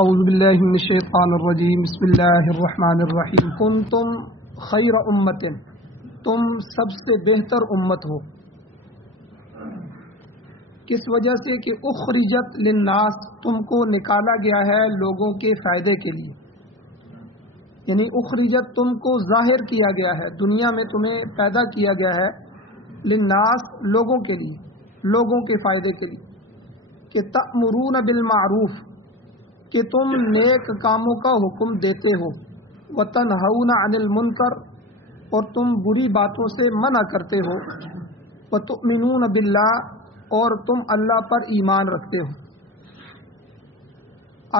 اعوذ باللہ من الشیطان الرجیم بسم اللہ الرحمن الرحیم کنتم خیر امت، تم سب سے بہتر امت ہو۔ کس وجہ سے کہ اخرجت للناس، تم کو نکالا گیا ہے لوگوں کے فائدے کے لیے، یعنی اخرجت تم کو ظاہر کیا گیا ہے، دنیا میں تمہیں پیدا کیا گیا ہے، للناس لوگوں کے لیے، لوگوں کے فائدے کے لیے، کہ تأمرون بالمعروف، کہ تم نیک کاموں کا حکم دیتے ہو، وتنہون عن المنکر، اور تم بری باتوں سے منع کرتے ہو، وتؤمنون باللہ، اور تم اللہ پر ایمان رکھتے ہو۔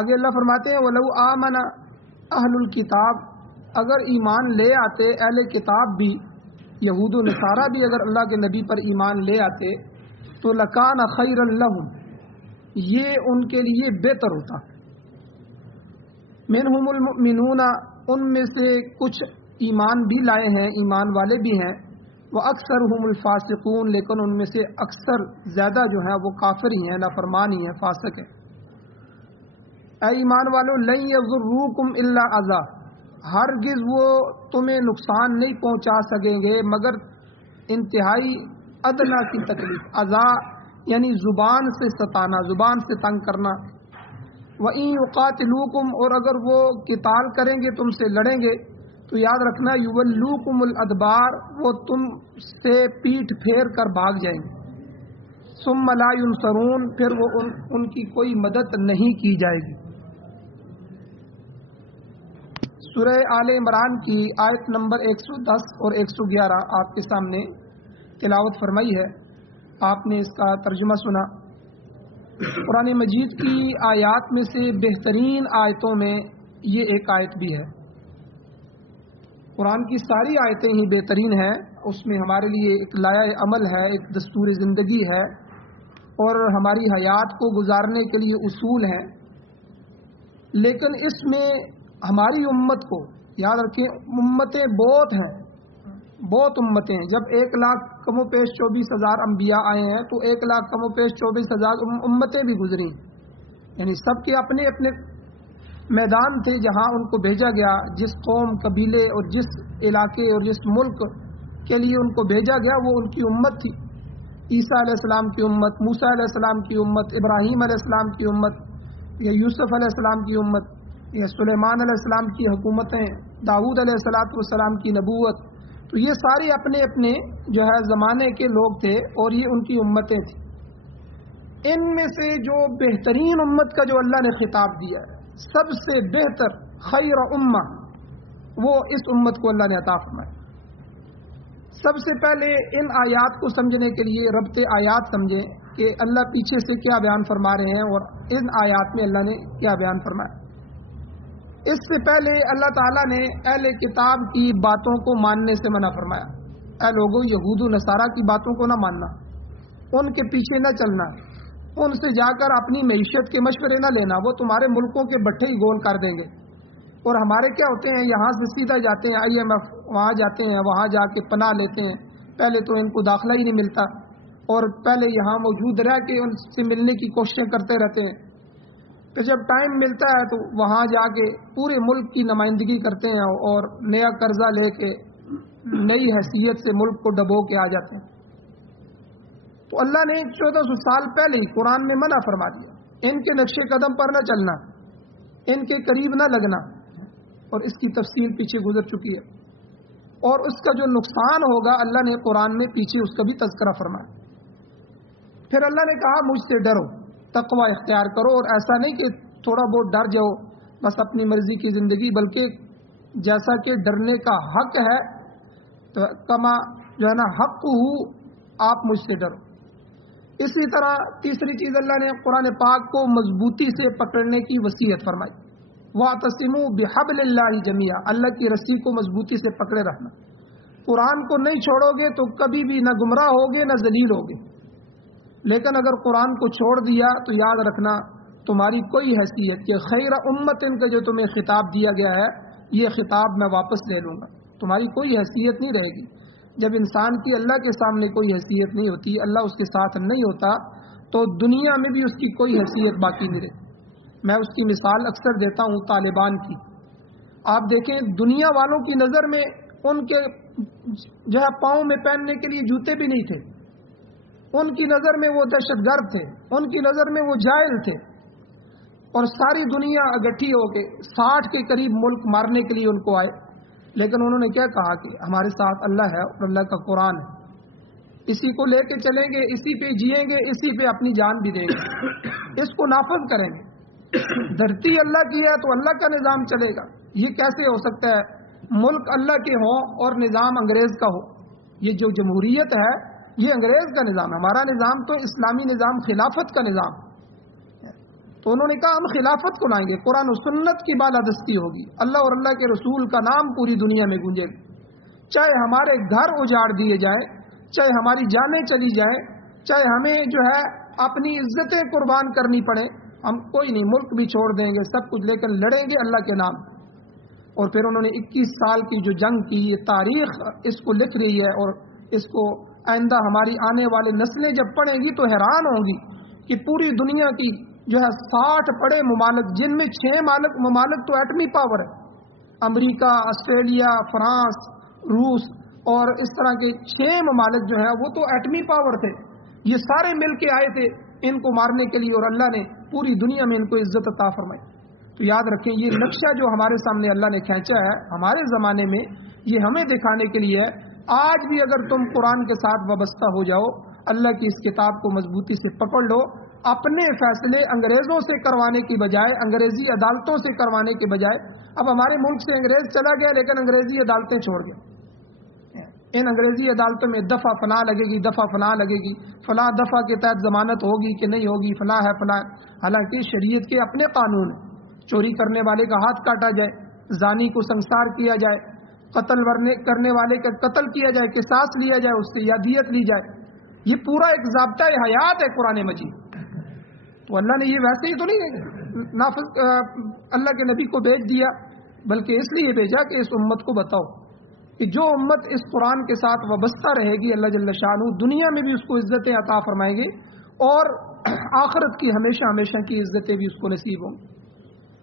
آگے اللہ فرماتے ہیں وَلَوْ آمَنَ أَهْلُ الْكِتَابِ، اگر ایمان لے آتے اہل کتاب بھی، یہود و نصارہ بھی اگر اللہ کے نبی پر ایمان لے آتے تو لَكَانَ خَيْرًا لَهُمْ، یہ ان کے لیے بہتر ہوتا۔ منہم المؤمنون، ان میں سے کچھ ایمان بھی لائے ہیں، ایمان والے بھی ہیں، وَأَكْثَرُهُمُ الْفَاسِقُونَ، لیکن ان میں سے اکثر زیادہ جو ہیں وہ کافر ہی ہیں، نافرمان ہی ہیں، فاسق ہیں۔ اے ایمان والو لن یضروکم الا اذی، ہرگز وہ تمہیں نقصان نہیں پہنچا سکیں گے مگر انتہائی ادنا کی تکلیف۔ اذی یعنی زبان سے ستانا، زبان سے تنگ کرنا۔ وَإِن يُقَاتِلُوكُمْ، اور اگر وہ قتال کریں گے، تم سے لڑیں گے تو یاد رکھنا یولوکم الادبار، وہ تم سے پیٹھ پھیر کر بھاگ جائیں گے۔ ثم لا ينصرون، پھر وہ ان کی کوئی مدد نہیں کی جائے گی۔ سورہ آل عمران کی آیت نمبر 110 اور 111 آپ کے سامنے تلاوت فرمائی ہے، آپ نے اس کا ترجمہ سنا۔ قرآن مجید کی آیات میں سے بہترین آیتوں میں یہ ایک آیت بھی ہے۔ قرآن کی ساری آیتیں ہی بہترین ہیں، اس میں ہمارے لیے ایک لائحہ عمل ہے، ایک دستور زندگی ہے، اور ہماری حیات کو گزارنے کے لیے اصول ہیں۔ لیکن اس میں ہماری امت کو یاد رکھیں، امتیں بہت ہیں، بہت امتیں ہیں۔ جب 1,00,000 کم و پیش 24,000 انبیاء آئے ہیں تو 1,00,000 کم و پیش 24,000 امتیں بھی گزری، یعنی سب کے اپنے اپنے میدان تھے جہاں ان کو بھیجا گیا، جس قوم، قبیلے اور جس علاقے اور جس ملک کے لیے ان کو بھیجا گیا وہ ان کی امت تھی۔ عیسیٰ علیہ السلام کی امت، موسیٰ علیہ السلام کی امت، ابراہیم علیہ السلام کی امت، یا یوسف علیہ السلام کی امت، یا سلیمان علیہ السلام کی حکومتیں، داؤد علیہ السلام کی نبوت، تو یہ سارے اپنے اپنے جو ہے زمانے کے لوگ تھے اور یہ ان کی امتیں تھیں۔ ان میں سے جو بہترین امت کا جو اللہ نے خطاب دیا ہے، سب سے بہتر خیر امہ، وہ اس امت کو اللہ نے عطا فرمایا۔ سب سے پہلے ان آیات کو سمجھنے کے لیے ربط آیات سمجھیں کہ اللہ پیچھے سے کیا بیان فرما رہے ہیں اور ان آیات میں اللہ نے کیا بیان فرمایا۔ اس سے پہلے اللہ تعالیٰ نے اہل کتاب کی باتوں کو ماننے سے منع فرمایا۔ اے لوگوں، یہود و نصارہ کی باتوں کو نہ ماننا، ان کے پیچھے نہ چلنا، ان سے جا کر اپنی معیشت کے مشورے نہ لینا، وہ تمہارے ملکوں کے بٹھے ہی گول کر دیں گے۔ اور ہمارے کیا ہوتے ہیں، یہاں سے سیدھا جاتے ہیں IMF، وہاں جاتے ہیں، وہاں جا کے پناہ لیتے ہیں، پہلے تو ان کو داخلہ ہی نہیں ملتا، اور پہلے یہاں موجود رہ کے ان سے ملنے کی کوششیں کرتے رہتے ہیں، پھر جب ٹائم ملتا ہے تو وہاں جا کے پورے ملک کی نمائندگی کرتے ہیں اور نیا قرضہ لے کے نئی حیثیت سے ملک کو ڈبو کے آ جاتے ہیں۔ تو اللہ نے 1400 سال پہلے ہی قرآن میں منع فرما دیا، ان کے نقش قدم پر نہ چلنا، ان کے قریب نہ لگنا، اور اس کی تفصیل پیچھے گزر چکی ہے، اور اس کا جو نقصان ہوگا اللہ نے قرآن میں پیچھے اس کا بھی تذکرہ فرمایا۔ پھر اللہ نے کہا مجھ سے ڈرو، تقوی اختیار کرو، اور ایسا نہیں کہ تھوڑا بہت ڈر جاؤ بس اپنی مرضی کی زندگی، بلکہ جیسا کہ ڈرنے کا حق ہے تو کما جو ہے نا حق ہو، آپ مجھ سے ڈرو۔ اسی طرح تیسری چیز اللہ نے قرآن پاک کو مضبوطی سے پکڑنے کی وصیت فرمائی، وَاعْتَصِمُوا بِحَبْلِ اللَّهِ جَمِيعًا، اللہ کی رسی کو مضبوطی سے پکڑے رکھنا۔ قرآن کو نہیں چھوڑو گے تو کبھی بھی نہ گمراہ ہوگے نہ ذلیل ہوگے، لیکن اگر قرآن کو چھوڑ دیا تو یاد رکھنا تمہاری کوئی حیثیت کہ خیر امت ان کا جو تمہیں خطاب دیا گیا ہے یہ خطاب میں واپس لے لوں گا، تمہاری کوئی حیثیت نہیں رہے گی۔ جب انسان کی اللہ کے سامنے کوئی حیثیت نہیں ہوتی، اللہ اس کے ساتھ نہیں ہوتا، تو دنیا میں بھی اس کی کوئی حیثیت باقی نہیں رہتی۔ میں اس کی مثال اکثر دیتا ہوں طالبان کی. آپ دیکھیں دنیا والوں کی نظر میں ان کے جو ہے پاؤں میں پہننے کے لیے جوتے بھی نہیں تھے، ان کی نظر میں وہ دہشت گرد تھے، ان کی نظر میں وہ جاہل تھے، اور ساری دنیا اکٹھی ہو کے 60 کے قریب ملک مارنے کے لیے ان کو آئے. لیکن انہوں نے کیا کہا کہ ہمارے ساتھ اللہ ہے اور اللہ کا قرآن ہے، اسی کو لے کے چلیں گے، اسی پہ جئیں گے، اسی پہ اپنی جان بھی دیں گے، اس کو نافذ کریں گے. دھرتی اللہ کی ہے تو اللہ کا نظام چلے گا. یہ کیسے ہو سکتا ہے ملک اللہ کے ہوں اور نظام انگریز کا ہو؟ یہ جو جمہوریت ہے یہ انگریز کا نظام ہے، ہمارا نظام تو اسلامی نظام، خلافت کا نظام. تو انہوں نے کہا ہم خلافت کو لائیں گے، قرآن و سنت کی بالادستی ہوگی، اللہ اور اللہ کے رسول کا نام پوری دنیا میں گونجے گا. چاہے ہمارے گھر اجاڑ دیے جائیں، چاہے ہماری جانیں چلی جائیں، چاہے ہمیں جو ہے اپنی عزتیں قربان کرنی پڑے، ہم کوئی نہیں، ملک بھی چھوڑ دیں گے، سب کچھ لے کر لڑیں گے اللہ کے نام. اور پھر انہوں نے 21 سال کی جو جنگ کی، یہ تاریخ اس کو لکھ رہی ہے، اور اس کو آئندہ ہماری آنے والی نسلیں جب پڑھیں گی تو حیران ہوں گی کہ پوری دنیا کی جو ہے 60 بڑے ممالک، جن میں 6 ممالک تو ایٹمی پاور ہے، امریکہ، آسٹریلیا، فرانس، روس، اور اس طرح کے 6 ممالک جو ہیں وہ تو ایٹمی پاور تھے، یہ سارے مل کے آئے تھے ان کو مارنے کے لیے، اور اللہ نے پوری دنیا میں ان کو عزت عطا فرمائی. تو یاد رکھیں یہ نقشہ جو ہمارے سامنے اللہ نے کھینچا ہے ہمارے زمانے میں، یہ ہمیں دکھانے کے لیے ہے آج بھی اگر تم قرآن کے ساتھ وابستہ ہو جاؤ، اللہ کی اس کتاب کو مضبوطی سے پکڑ لو، اپنے فیصلے انگریزوں سے کروانے کی بجائے، انگریزی عدالتوں سے کروانے کے بجائے، اب ہمارے ملک سے انگریز چلا گیا لیکن انگریزی عدالتیں چھوڑ گئے. ان انگریزی عدالتوں میں دفعہ فلاں لگے گی، دفعہ فلاں لگے گی، فلاں دفعہ کے تحت ضمانت ہوگی کہ نہیں ہوگی، فلاں ہے فلاں. حالانکہ شریعت کے اپنے قانون ہیں، چوری کرنے والے کا ہاتھ کاٹا جائے، زانی کو سنسار کیا جائے، قتل کرنے والے کا قتل کیا جائے، قصاص لیا جائے، اس سے یا دیت لی جائے. یہ پورا ایک ضابطہ حیات ہے قرآن مجید. تو اللہ نے یہ ویسے ہی تو نہیں نافذ اللہ کے نبی کو بھیج دیا، بلکہ اس لیے بھیجا کہ اس امت کو بتاؤ کہ جو امت اس قرآن کے ساتھ وابستہ رہے گی اللہ جل شانہ دنیا میں بھی اس کو عزتیں عطا فرمائیں گے، اور آخرت کی ہمیشہ ہمیشہ کی عزتیں بھی اس کو نصیب ہوں.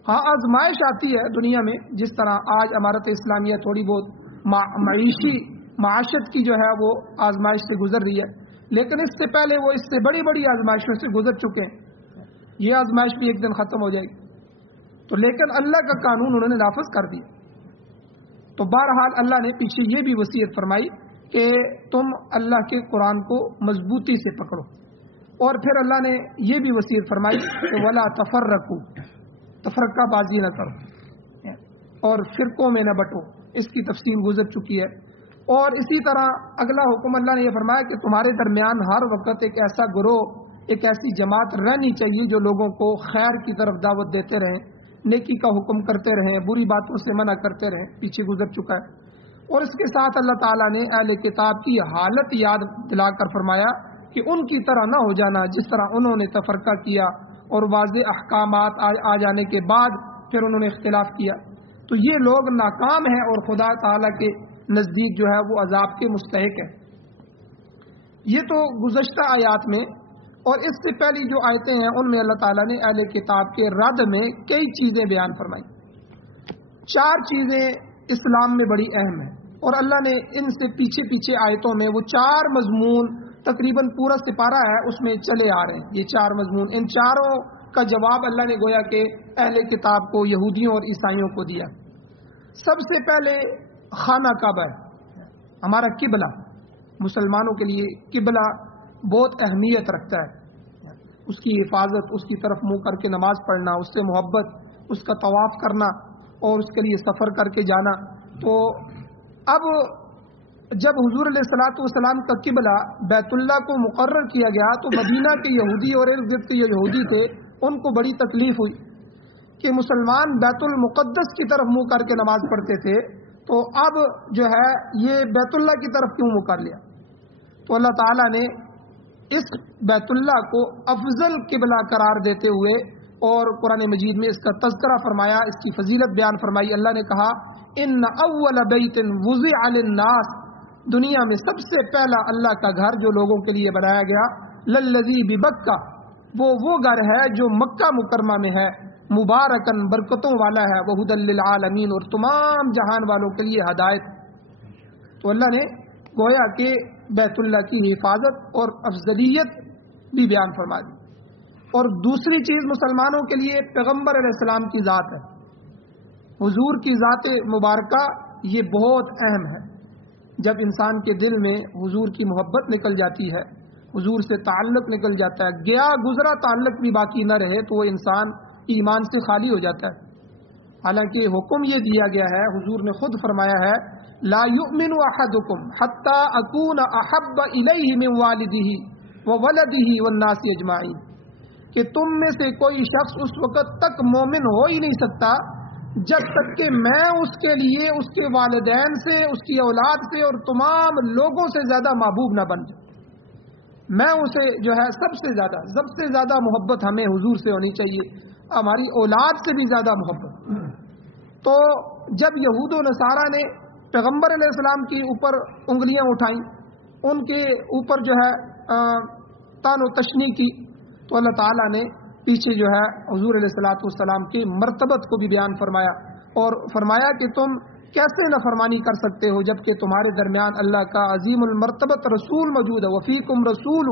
ہاں آزمائش آتی ہے دنیا میں، جس طرح آج امارت اسلامیہ تھوڑی بہت معیشی معاشت کی جو ہے وہ آزمائش سے گزر رہی ہے، لیکن اس سے پہلے وہ اس سے بڑی بڑی آزمائشوں سے گزر چکے ہیں. یہ آزمائش بھی ایک دن ختم ہو جائے گی. تو لیکن اللہ کا قانون انہوں نے نافذ کر دیا. تو بہرحال اللہ نے پیچھے یہ بھی وصیت فرمائی کہ تم اللہ کے قرآن کو مضبوطی سے پکڑو، اور پھر اللہ نے یہ بھی وصیت فرمائی کہ ولا تفرقوا، تفرقہ بازی نہ کرو اور فرقوں میں نہ بٹو. اس کی تفصیل گزر چکی ہے. اور اسی طرح اگلا حکم اللہ نے یہ فرمایا کہ تمہارے درمیان ہر وقت ایک ایسا گروہ، ایک ایسی جماعت رہنی چاہیے جو لوگوں کو خیر کی طرف دعوت دیتے رہیں، نیکی کا حکم کرتے رہیں، بری باتوں سے منع کرتے رہیں. پیچھے گزر چکا ہے. اور اس کے ساتھ اللہ تعالیٰ نے اہل کتاب کی حالت یاد دلا کر فرمایا کہ ان کی طرح نہ ہو جانا جس طرح انہوں نے تفرقہ کیا اور واضح احکامات آ جانے کے بعد پھر انہوں نے اختلاف کیا. تو یہ لوگ ناکام ہیں اور خدا تعالیٰ کے نزدیک جو ہے وہ عذاب کے مستحق ہے. یہ تو گزشتہ آیات میں، اور اس سے پہلی جو آیتیں ہیں ان میں اللہ تعالیٰ نے اہل کتاب کے رد میں کئی چیزیں بیان فرمائی. 4 چیزیں اسلام میں بڑی اہم ہیں، اور اللہ نے ان سے پیچھے پیچھے آیتوں میں وہ 4 مضمون تقریباً پورا سپارہ ہے اس میں چلے آ رہے ہیں. یہ 4 مضمون، ان چاروں کا جواب اللہ نے گویا کہ اہل کتاب کو، یہودیوں اور عیسائیوں کو دیا. سب سے پہلے خانہ کعبہ ہے، ہمارا قبلہ. مسلمانوں کے لیے قبلہ بہت اہمیت رکھتا ہے. اس کی حفاظت، اس کی طرف منہ کر کے نماز پڑھنا، اس سے محبت، اس کا طواف کرنا اور اس کے لیے سفر کر کے جانا. تو اب جب حضور علیہ الصلوۃ والسلام کا قبلہ بیت اللہ کو مقرر کیا گیا تو مدینہ کے یہودی اور ارد گرد کے یہودی تھے، ان کو بڑی تکلیف ہوئی کہ مسلمان بیت المقدس کی طرف منہ کر کے نماز پڑھتے تھے، تو اب جو ہے یہ بیت اللہ کی طرف کیوں منہ کر لیا. تو اللہ تعالیٰ نے اس بیت اللہ کو افضل قبلہ قرار دیتے ہوئے اور قرآن مجید میں اس کا تذکرہ فرمایا، اس کی فضیلت بیان فرمائی. اللہ نے کہا ان اول بیت وضع للناس، دنیا میں سب سے پہلا اللہ کا گھر جو لوگوں کے لیے بنایا گیا، للذی ببکہ، وہ گھر ہے جو مکہ مکرمہ میں ہے، مبارکن برکتوں والا ہے، وہ ہدی للعالمین، اور تمام جہان والوں کے لیے ہدایت۔ تو اللہ نے گویا کہ بیت اللہ کی حفاظت اور افضلیت بھی بیان فرما دی۔ اور دوسری چیز مسلمانوں کے لیے پیغمبر علیہ السلام کی ذات ہے، حضور کی ذات مبارکہ، یہ بہت اہم ہے۔ جب انسان کے دل میں حضور کی محبت نکل جاتی ہے، حضور سے تعلق نکل جاتا ہے، گیا گزرا تعلق بھی باقی نہ رہے، تو وہ انسان ایمان سے خالی ہو جاتا ہے۔ حالانکہ حکم یہ دیا گیا ہے، حضور نے خود فرمایا ہے، لا یؤمن احدکم حتی اکون احب الیہ من والدہ وولدہ والناس اجمعین، کہ تم میں سے کوئی شخص اس وقت تک مومن ہو ہی نہیں سکتا جب تک کہ میں اس کے لیے اس کے والدین سے، اس کی اولاد سے اور تمام لوگوں سے زیادہ محبوب نہ بن جائے۔ میں اسے جو ہے سب سے زیادہ محبت ہمیں حضور سے ہونی چاہیے، ہماری اولاد سے بھی زیادہ محبت۔ تو جب یہود و نصارہ نے پیغمبر علیہ السلام کے اوپر انگلیاں اٹھائیں، ان کے اوپر جو ہے طعن و تشنیع کی، تو اللہ تعالیٰ نے پیچھے جو ہے حضور علیہ الصلوۃ والسلام کی مرتبت کو بھی بیان فرمایا، اور فرمایا کہ تم کیسے نافرمانی کر سکتے ہو جبکہ تمہارے درمیان اللہ کا عظیم المرتبت رسول موجود ہے، وفیکم رسول،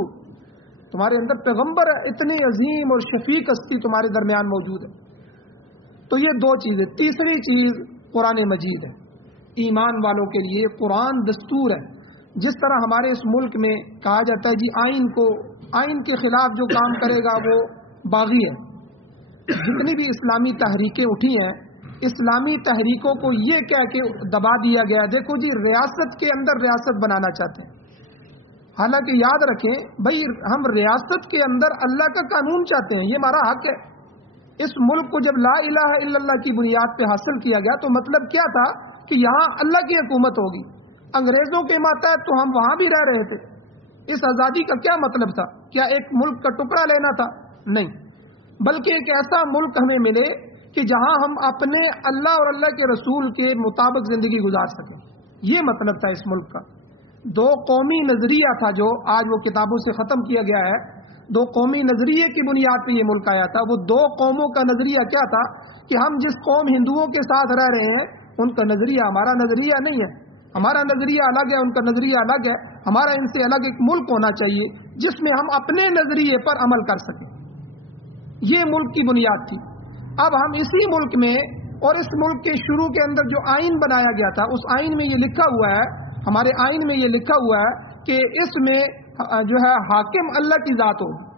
تمہارے اندر پیغمبر اتنی عظیم اور شفیق ہستی تمہارے درمیان موجود ہے۔ تو یہ دو چیزیں۔ تیسری چیز قرآن مجید ہے، ایمان والوں کے لیے قرآن دستور ہے۔ جس طرح ہمارے اس ملک میں کہا جاتا ہے جی آئین کے خلاف جو کام کرے گا وہ باغی ہے، جتنی بھی اسلامی تحریکیں اٹھی ہیں، اسلامی تحریکوں کو یہ کہہ کے دبا دیا گیا، دیکھو جی ریاست کے اندر ریاست بنانا چاہتے ہیں، حالانکہ یاد رکھیں بھائی ہم ریاست کے اندر اللہ کا قانون چاہتے ہیں، یہ ہمارا حق ہے۔ اس ملک کو جب لا الہ الا اللہ کی بنیاد پہ حاصل کیا گیا تو مطلب کیا تھا کہ یہاں اللہ کی حکومت ہوگی، انگریزوں کے ماتحت تو ہم وہاں بھی رہ رہے تھے۔ اس آزادی کا کیا مطلب تھا؟ کیا ایک ملک کا ٹکڑا لینا تھا؟ نہیں، بلکہ ایک ایسا ملک ہمیں ملے کہ جہاں ہم اپنے اللہ اور اللہ کے رسول کے مطابق زندگی گزار سکیں، یہ مطلب تھا اس ملک کا۔ دو قومی نظریہ تھا جو آج وہ کتابوں سے ختم کیا گیا ہے، دو قومی نظریے کی بنیاد پہ یہ ملک آیا تھا۔ وہ دو قوموں کا نظریہ کیا تھا کہ ہم جس قوم ہندوؤں کے ساتھ رہ رہے ہیں ان کا نظریہ ہمارا نظریہ نہیں ہے، ہمارا نظریہ الگ ہے، ان کا نظریہ الگ ہے، ہمارا ان سے الگ ایک ملک ہونا چاہیے جس میں ہم اپنے نظریے پر عمل کر سکیں۔ یہ ملک کی بنیاد تھی۔ اب ہم اسی ملک میں اور اس ملک کے شروع کے اندر جو آئین بنایا گیا تھا، اس آئین میں یہ لکھا ہوا ہے، ہمارے آئین میں یہ لکھا ہوا ہے کہ اس میں جو ہے حاکم اللہ کی ذات ہوگی،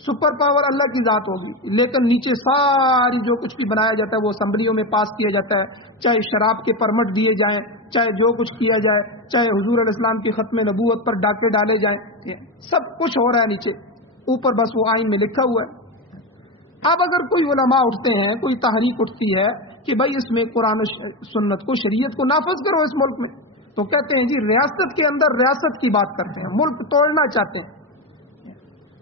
سپر پاور اللہ کی ذات ہوگی، لیکن نیچے ساری جو کچھ بھی بنایا جاتا ہے وہ اسمبلیوں میں پاس کیا جاتا ہے، چاہے شراب کے پرمٹ دیے جائیں، چاہے جو کچھ کیا جائے، چاہے حضور علیہ السلام کی ختم نبوت پر ڈاکے ڈالے جائیں، سب کچھ ہو رہا ہے نیچے، اوپر بس وہ آئین میں لکھا ہوا ہے۔ اب اگر کوئی علماء اٹھتے ہیں، کوئی تحریک اٹھتی ہے کہ بھائی اس میں قرآن و سنت کو، شریعت کو نافذ کرو اس ملک میں، تو کہتے ہیں جی ریاست کے اندر ریاست کی بات کرتے ہیں، ملک توڑنا چاہتے ہیں۔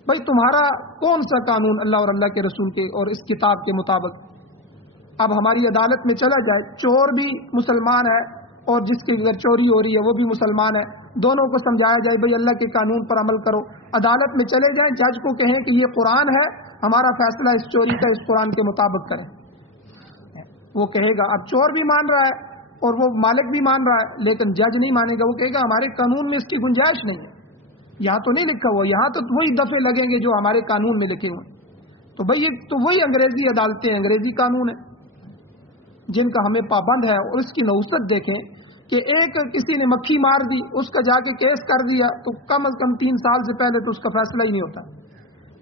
بھائی تمہارا کون سا قانون اللہ اور اللہ کے رسول کے اور اس کتاب کے مطابق؟ اب ہماری عدالت میں چلا جائے، چور بھی مسلمان ہے اور جس کی اگر چوری ہو رہی ہے وہ بھی مسلمان ہے، دونوں کو سمجھایا جائے بھائی اللہ کے قانون پر عمل کرو، عدالت میں چلے جائیں، جج کو کہیں کہ یہ قرآن ہے، ہمارا فیصلہ اس چوری کا اس قرآن کے مطابق کریں، وہ کہے گا، اب چور بھی مان رہا ہے اور وہ مالک بھی مان رہا ہے، لیکن جج نہیں مانے گا، وہ کہے گا ہمارے قانون میں اس کی گنجائش نہیں ہے، یہاں تو نہیں لکھا ہوا، یہاں تو وہی دفعے لگیں گے جو ہمارے قانون میں لکھے ہوئے۔ تو بھائی یہ تو وہی انگریزی عدالتیں، انگریزی قانون ہے جن کا ہمیں پابند ہے، اور اس کی نوسط دیکھیں کہ ایک کسی نے مکھی مار دی، اس کا جا کے کیس کر دیا تو کم از کم 3 سال سے پہلے تو اس کا فیصلہ ہی نہیں ہوتا،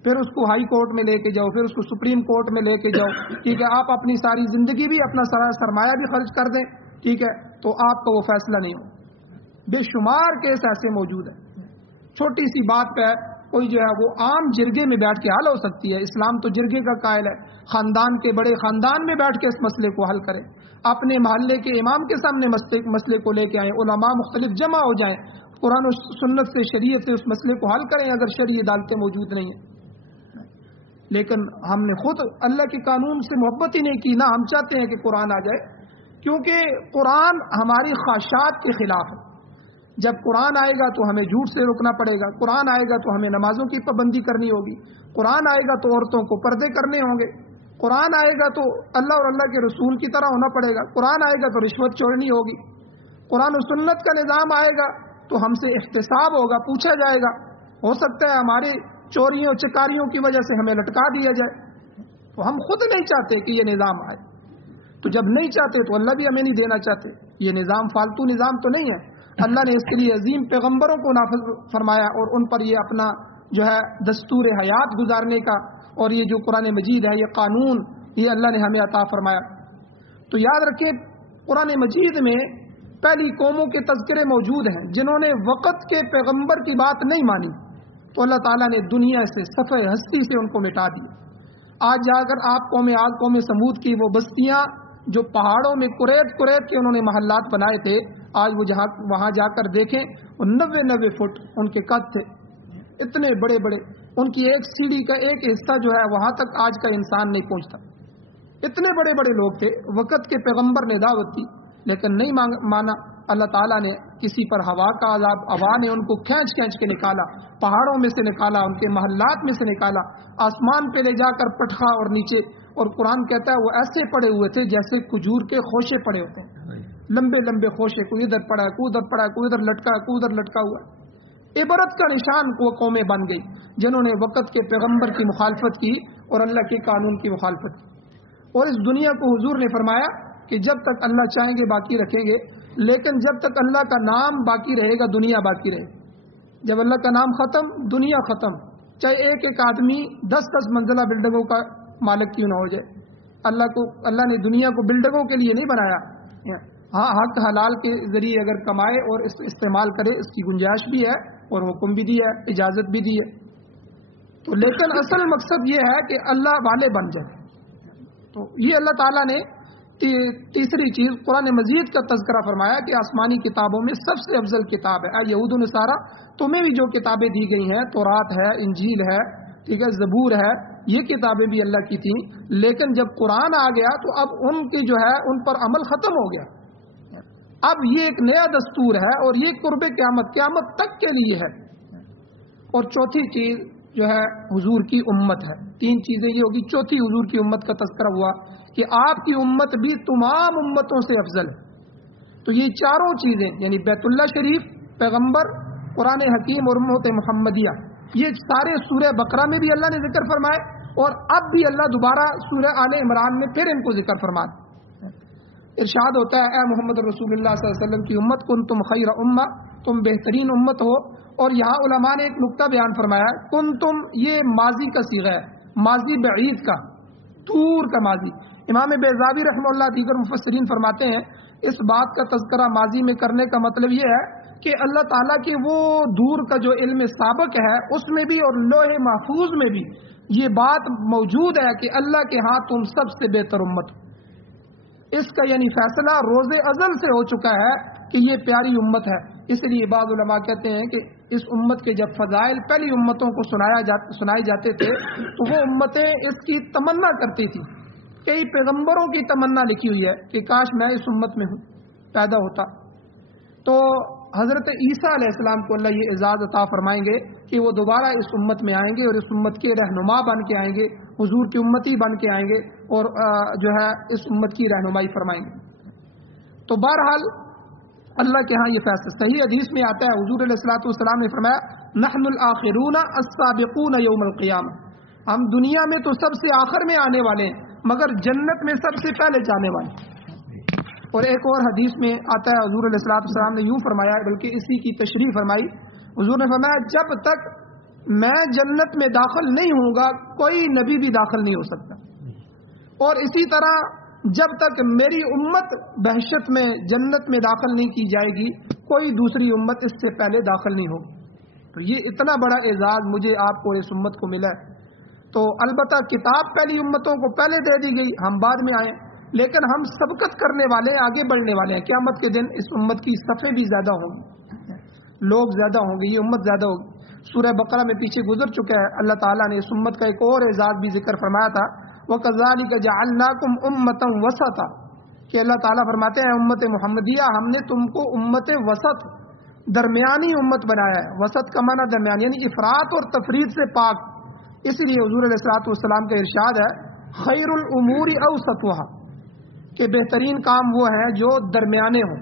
پھر اس کو ہائی کورٹ میں لے کے جاؤ، پھر اس کو سپریم کورٹ میں لے کے جاؤ، ٹھیک ہے، آپ اپنی ساری زندگی بھی، اپنا سارا سرمایہ بھی خرچ کر دیں، ٹھیک ہے، تو آپ کا وہ فیصلہ نہیں ہو۔ بے شمار کیس ایسے موجود ہیں، چھوٹی سی بات پہ کوئی جو ہے وہ عام جرگے میں بیٹھ کے حل ہو سکتی ہے، اسلام تو جرگے کا قائل ہے، خاندان کے بڑے خاندان میں بیٹھ کے اس مسئلے کو حل کریں، اپنے محلے کے امام کے سامنے مسئلے کو لے کے آئیں، علماء مختلف جمع ہو جائیں، قرآن و سنت سے، شریعت سے اس مسئلے کو حل کریں اگر شرعی عدالتیں موجود نہیں ہیں۔ لیکن ہم نے خود اللہ کے قانون سے محبت ہی نہیں کی، نہ ہم چاہتے ہیں کہ قرآن آ جائے، کیونکہ قرآن ہماری خواہشات کے خلاف ہے۔ جب قرآن آئے گا تو ہمیں جھوٹ سے روکنا پڑے گا، قرآن آئے گا تو ہمیں نمازوں کی پابندی کرنی ہوگی، قرآن آئے گا تو عورتوں کو پردے کرنے ہوں گے، قرآن آئے گا تو اللہ اور اللہ کے رسول کی طرح ہونا پڑے گا، قرآن آئے گا تو رشوت چھوڑنی ہوگی، قرآن و سنت کا نظام آئے گا تو ہم سے احتساب ہوگا، پوچھا جائے گا، ہو سکتا ہے ہماری چوریوں چکاریوں کی وجہ سے ہمیں لٹکا دیا جائے، تو ہم خود نہیں چاہتے کہ یہ نظام آئے، تو جب نہیں چاہتے تو اللہ بھی ہمیں نہیں دینا چاہتے، یہ نظام فالتو نظام تو نہیں ہے، اللہ نے اس کے لیے عظیم پیغمبروں کو نافذ فرمایا اور ان پر یہ اپنا جو ہے دستور حیات گزارنے کا، اور یہ جو قرآن مجید ہے یہ قانون یہ اللہ نے ہمیں عطا فرمایا۔ تو یاد رکھیں قرآن مجید میں پہلی قوموں کے تذکرے موجود ہیں جنہوں نے وقت کے پیغمبر کی بات نہیں مانی، تو اللہ تعالیٰ نے دنیا سے صفحہ ہستی سے ان کو مٹا دی۔ آج جا کر آپ قوم سمود کی وہ بستیاں جو پہاڑوں میں کریت کے انہوں نے محلات بنائے تھے، آج وہ وہاں جا کر دیکھیں، وہ 90 فٹ ان کے قد تھے، اتنے بڑے بڑے، ان کی ایک سیڑھی کا ایک حصہ جو ہے وہاں تک آج کا انسان نہیں پہنچتا، اتنے بڑے بڑے لوگ تھے۔ وقت کے پیغمبر نے دعوت دی لیکن نہیں مانا، اللہ تعالیٰ نے کسی پر ہوا کا عذاب، ہوا نے ان کو کھینچ کے نکالا، پہاڑوں میں سے نکالا، ان کے محلات میں سے نکالا، آسمان پہ لے جا کر پٹخا اور نیچے، اور قرآن کہتا ہے وہ ایسے پڑے ہوئے تھے جیسے کھجور کے خوشے پڑے ہوتے ہیں، لمبے لمبے خوشے، کوئی ادھر پڑا ہے، کوئی ادھر پڑا ہے، کوئی ادھر لٹکا ہے، کوئی ادھر لٹکا ہوا ہے۔ عبرت کا نشان وہ قومیں بن گئی جنہوں نے وقت کے پیغمبر کی مخالفت کی اور اللہ کے قانون کی مخالفت کی۔ اور اس دنیا کو حضور نے فرمایا کہ جب تک اللہ چاہیں گے باقی رکھیں گے، لیکن جب تک اللہ کا نام باقی رہے گا دنیا باقی رہے گی۔ جب اللہ کا نام ختم، دنیا ختم، چاہے ایک آدمی 10 منزلہ بلڈنگوں کا مالک کیوں نہ ہو جائے۔ اللہ نے دنیا کو بلڈنگوں کے لیے نہیں بنایا، ہاں حق حلال کے ذریعے اگر کمائے اور اس استعمال کرے اس کی گنجائش بھی ہے اور حکم بھی دیا ہے، اجازت بھی دی ہے، تو لیکن اصل مقصد یہ ہے کہ اللہ والے بن جائے۔ تو یہ اللہ تعالیٰ نے تیسری چیز قرآن مجید کا تذکرہ فرمایا کہ آسمانی کتابوں میں سب سے افضل کتاب ہے، یہود و نصارہ تمہیں بھی جو کتابیں دی گئی ہیں، تورات ہے، انجیل ہے، ٹھیک ہے، زبور ہے، یہ کتابیں بھی اللہ کی تھیں، لیکن جب قرآن آ گیا تو اب ان کی جو ہے ان پر عمل ختم ہو گیا، اب یہ ایک نیا دستور ہے اور یہ قرب قیامت تک کے لیے ہے۔ اور چوتھی چیز جو ہے حضور کی امت ہے، 3 چیزیں یہ ہوگی، چوتھی حضور کی امت کا تذکرہ ہوا کہ آپ کی امت بھی تمام امتوں سے افضل ہے۔ تو یہ چاروں چیزیں یعنی بیت اللہ شریف، پیغمبر، قرآن حکیم اور امت محمدیہ، یہ سارے سورہ بقرہ میں بھی اللہ نے ذکر فرمائے اور اب بھی اللہ دوبارہ سورہ آل عمران میں پھر ان کو ذکر فرمائے۔ ارشاد ہوتا ہے اے محمد رسول اللہ صلی اللہ علیہ وسلم کی امت، کنتم خیر امہ، تم بہترین امت ہو۔ اور یہاں علماء نے ایک نقطہ بیان فرمایا، کنتم یہ ماضی کا صیغہ ہے، ماضی بعید کا، دور کا ماضی۔ امام بیضاوی رحمہ اللہ دیگر مفسرین فرماتے ہیں اس بات کا تذکرہ ماضی میں کرنے کا مطلب یہ ہے کہ اللہ تعالیٰ کے وہ دور کا جو علم سابق ہے اس میں بھی اور لوح محفوظ میں بھی یہ بات موجود ہے کہ اللہ کے ہاں تم سب سے بہتر امت ہو۔ اس کا یعنی فیصلہ روز ازل سے ہو چکا ہے کہ یہ پیاری امت ہے۔ اس لیے بعض علماء کہتے ہیں کہ اس امت کے جب فضائل پہلی امتوں کو سنائے جاتے تھے تو وہ امتیں اس کی تمنا کرتی تھی، کئی پیغمبروں کی تمنا لکھی ہوئی ہے کہ کاش میں اس امت میں ہوں، پیدا ہوتا۔ تو حضرت عیسیٰ علیہ السلام کو اللہ یہ اعزاز عطا فرمائیں گے کہ وہ دوبارہ اس امت میں آئیں گے اور اس امت کے رہنما بن کے آئیں گے، حضور کی امتی بن کے آئیں گے اور جو ہے اس امت کی رہنمائی فرمائیں گے۔ تو بہرحال اللہ کے ہاں یہ فیصلہ صحیح حدیث میں آتا ہے، حضور علیہ الصلوۃ والسلام نے فرمایا نحن الآخرون السابقون یوم القیامہ، ہم دنیا میں تو سب سے آخر میں آنے والے ہیں مگر جنت میں سب سے پہلے جانے والے۔ اور ایک اور حدیث میں آتا ہے حضور علیہ الصلوۃ والسلام نے یوں فرمایا، بلکہ اسی کی تشریح فرمائی، حضور نے فرمایا جب تک میں جنت میں داخل نہیں ہوں گا کوئی نبی بھی داخل نہیں ہو سکتا، اور اسی طرح جب تک میری امت بہشت میں جنت میں داخل نہیں کی جائے گی کوئی دوسری امت اس سے پہلے داخل نہیں ہوگی۔ تو یہ اتنا بڑا اعزاز مجھے آپ کو اس امت کو ملا ہے۔ تو البتہ کتاب پہلی امتوں کو پہلے دے دی گئی، ہم بعد میں آئے، لیکن ہم سبقت کرنے والے ہیں، آگے بڑھنے والے ہیں۔ قیامت کے دن اس امت کی صفیں بھی زیادہ ہوں گی، لوگ زیادہ ہوں گے، یہ امت زیادہ ہوگی۔ سورہ بقرہ میں پیچھے گزر چکا ہے، اللہ تعالیٰ نے اس امت کا ایک اور اعزاز بھی ذکر فرمایا تھا، وَكَذَلِكَ جَعَلْنَاكُمْ أُمَّةً وَسَطًا، کہ اللہ تعالیٰ فرماتے ہیں امت محمدیہ ہم نے تم کو امت وسط درمیانی امت بنایا ہے. وسط کا معنی درمیان، یعنی افراط اور تفریط سے پاک. اسی لیے حضور علیہ الصلوۃ والسلام کا ارشاد ہے خیر الامور اوسطها، کہ بہترین کام وہ ہیں جو درمیانے ہوں.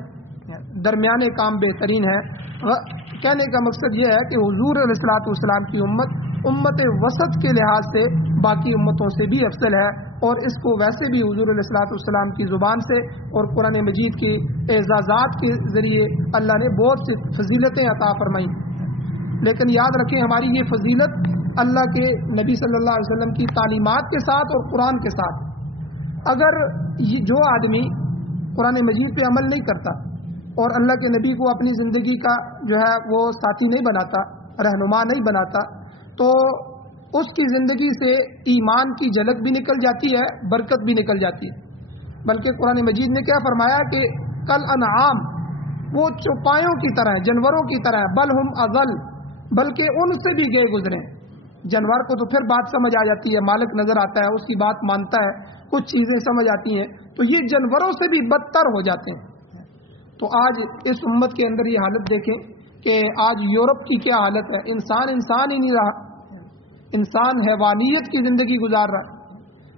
درمیانے کام بہترین ہے. کہنے کا مقصد یہ ہے کہ حضور علیہ الصلوۃ والسلام کی امت وسط کے لحاظ سے باقی امتوں سے بھی افضل ہے، اور اس کو ویسے بھی حضور علیہ الصلوۃ والسلام کی زبان سے اور قرآن مجید کے اعزازات کے ذریعے اللہ نے بہت سی فضیلتیں عطا فرمائیں. لیکن یاد رکھیں ہماری یہ فضیلت اللہ کے نبی صلی اللہ علیہ وسلم کی تعلیمات کے ساتھ اور قرآن کے ساتھ. اگر جو آدمی قرآن مجید پہ عمل نہیں کرتا اور اللہ کے نبی کو اپنی زندگی کا جو ہے وہ ساتھی نہیں بناتا، رہنما نہیں بناتا، تو اس کی زندگی سے ایمان کی جھلک بھی نکل جاتی ہے، برکت بھی نکل جاتی ہے. بلکہ قرآن مجید نے کیا فرمایا کہ کل انعام، وہ چوپایوں کی طرح ہے، جانوروں کی طرح ہے. بل ہم اضل، بلکہ ان سے بھی گئے گزرے. جانور کو تو پھر بات سمجھ آ جاتی ہے، مالک نظر آتا ہے، اس کی بات مانتا ہے، کچھ چیزیں سمجھ آتی ہیں، تو یہ جانوروں سے بھی بدتر ہو جاتے ہیں. تو آج اس امت کے اندر یہ حالت دیکھیں کہ آج یورپ کی کیا حالت ہے. انسان ہی نہیں رہا، انسان حیوانیت کی زندگی گزار رہا.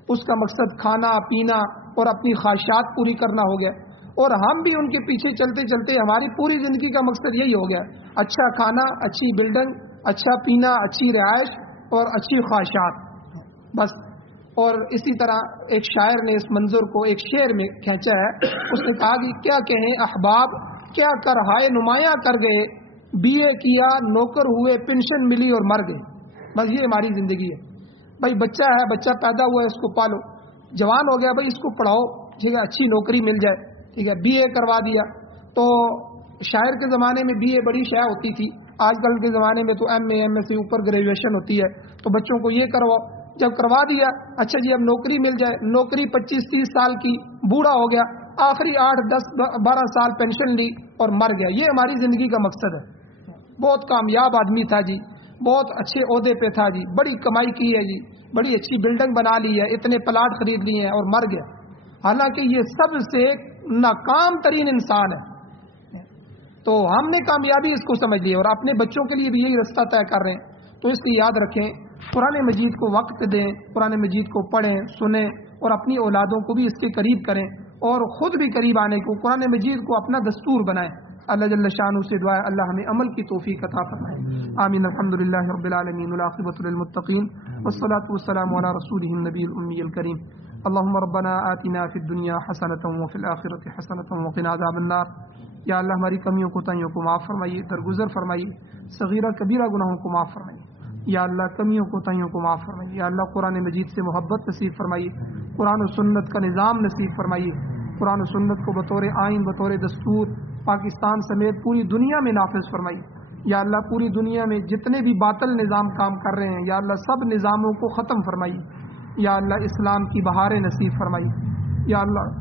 اس کا مقصد کھانا پینا اور اپنی خواہشات پوری کرنا ہو گیا، اور ہم بھی ان کے پیچھے چلتے چلتے ہماری پوری زندگی کا مقصد یہی ہو گیا، اچھا کھانا، اچھی بلڈنگ، اچھا پینا، اچھی رہائش اور اچھی خواہشات بس. اور اسی طرح ایک شاعر نے اس منظر کو ایک شعر میں کھینچا ہے. اس نے کہا کہ کیا کہیں احباب، کیا کر ہائے نمایاں کر گئے، بی اے کیا نوکر ہوئے، پینشن ملی اور مر گئے. بس یہ ہماری زندگی ہے. بھائی بچہ ہے، بچہ پیدا ہوا ہے، اس کو پالو. جوان ہو گیا، بھائی اس کو پڑھاؤ، ٹھیک ہے، اچھی نوکری مل جائے، ٹھیک ہے، بی اے کروا دیا. تو شاعر کے زمانے میں بی اے بڑی شے ہوتی تھی. آج کل کے زمانے میں تو ایم اے سے اوپر گریجویشن ہوتی ہے. تو بچوں کو یہ کرواؤ. جب کروا دیا، اچھا جی اب نوکری مل جائے، نوکری 25-30 سال کی، بوڑھا ہو گیا، آخری 8-10-12 سال پینشن لی اور مر گیا. یہ ہماری زندگی کا مقصد ہے. بہت کامیاب آدمی تھا جی، بہت اچھے عہدے پہ تھا جی، بڑی کمائی کی ہے جی، بڑی اچھی بلڈنگ بنا لی ہے، اتنے پلاٹ خرید لیے ہیں، اور مر گیا. حالانکہ یہ سب سے ناکام ترین انسان ہے. تو ہم نے کامیابی اس کو سمجھ لی اور اپنے بچوں کے لیے بھی یہی رستہ طے کر رہے ہیں. تو اس کی یاد رکھیں، قرآن مجید کو وقت دیں، قرآن مجید کو پڑھیں، سنیں، اور اپنی اولادوں کو بھی اس کے قریب کریں، اور خود بھی قریب آنے کو قرآن مجید کو اپنا دستور بنائیں. اللہ جل شانہ سے دعا ہے اللہ ہمیں عمل کی توفیق عطا فرمائے. آمین. الحمدللہ رب العالمین والعاقبۃ للمتقین والصلاة والسلام علی رسولہ النبی الامی الکریم. اللهم ربنا آتنا فی الدنیا حسنۃ وفی الآخرۃ حسنۃ وقنا عذاب النار. یا اللہ ہماری کمیوں کوتاہیوں کو معاف فرمائیے، درگزر فرمائیے، صغیرہ کبیرہ گناہوں کو معاف فرمائیے. یا اللہ کمیوں کوتاہیوں کو معاف فرمائیے. یا اللہ قرآن مجید سے محبت نصیب فرمائیے، قرآن و سنت کا نظام نصیب فرمائیے. قرآن و سنت کو بطور آئین، بطور دستور پاکستان سمیت پوری دنیا میں نافذ فرمائیے. یا اللہ پوری دنیا میں جتنے بھی باطل نظام کام کر رہے ہیں، یا اللہ سب نظاموں کو ختم فرمائیے. یا اللہ اسلام کی بہاریں نصیب فرمائیے. یا اللہ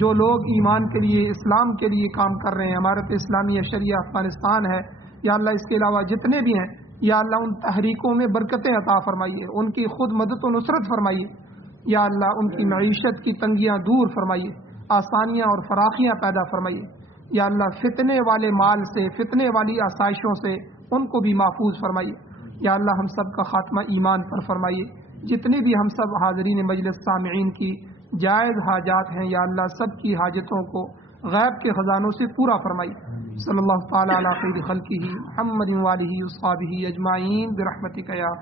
جو لوگ ایمان کے لیے، اسلام کے لیے کام کر رہے ہیں، امارت اسلامیہ شریعہ افغانستان ہے، یا اللہ اس کے علاوہ جتنے بھی ہیں، یا اللہ ان تحریکوں میں برکتیں عطا فرمائیے، ان کی خود مدد و نصرت فرمائیے. یا اللہ ان کی معیشت کی تنگیاں دور فرمائیے، آسانیاں اور فراخیاں پیدا فرمائیے. یا اللہ فتنے والے مال سے، فتنے والی آسائشوں سے ان کو بھی محفوظ فرمائیے. یا اللہ ہم سب کا خاتمہ ایمان پر فرمائیے. جتنے بھی ہم سب حاضرین مجلس سامعین کی جائز حاجات ہیں، یا اللہ سب کی حاجتوں کو غیب کے خزانوں سے پورا فرمائیے. صلی اللہ تعالی علی خیر خلقہ محمد وآلہ وصحبہ اجمعین برحمتک یا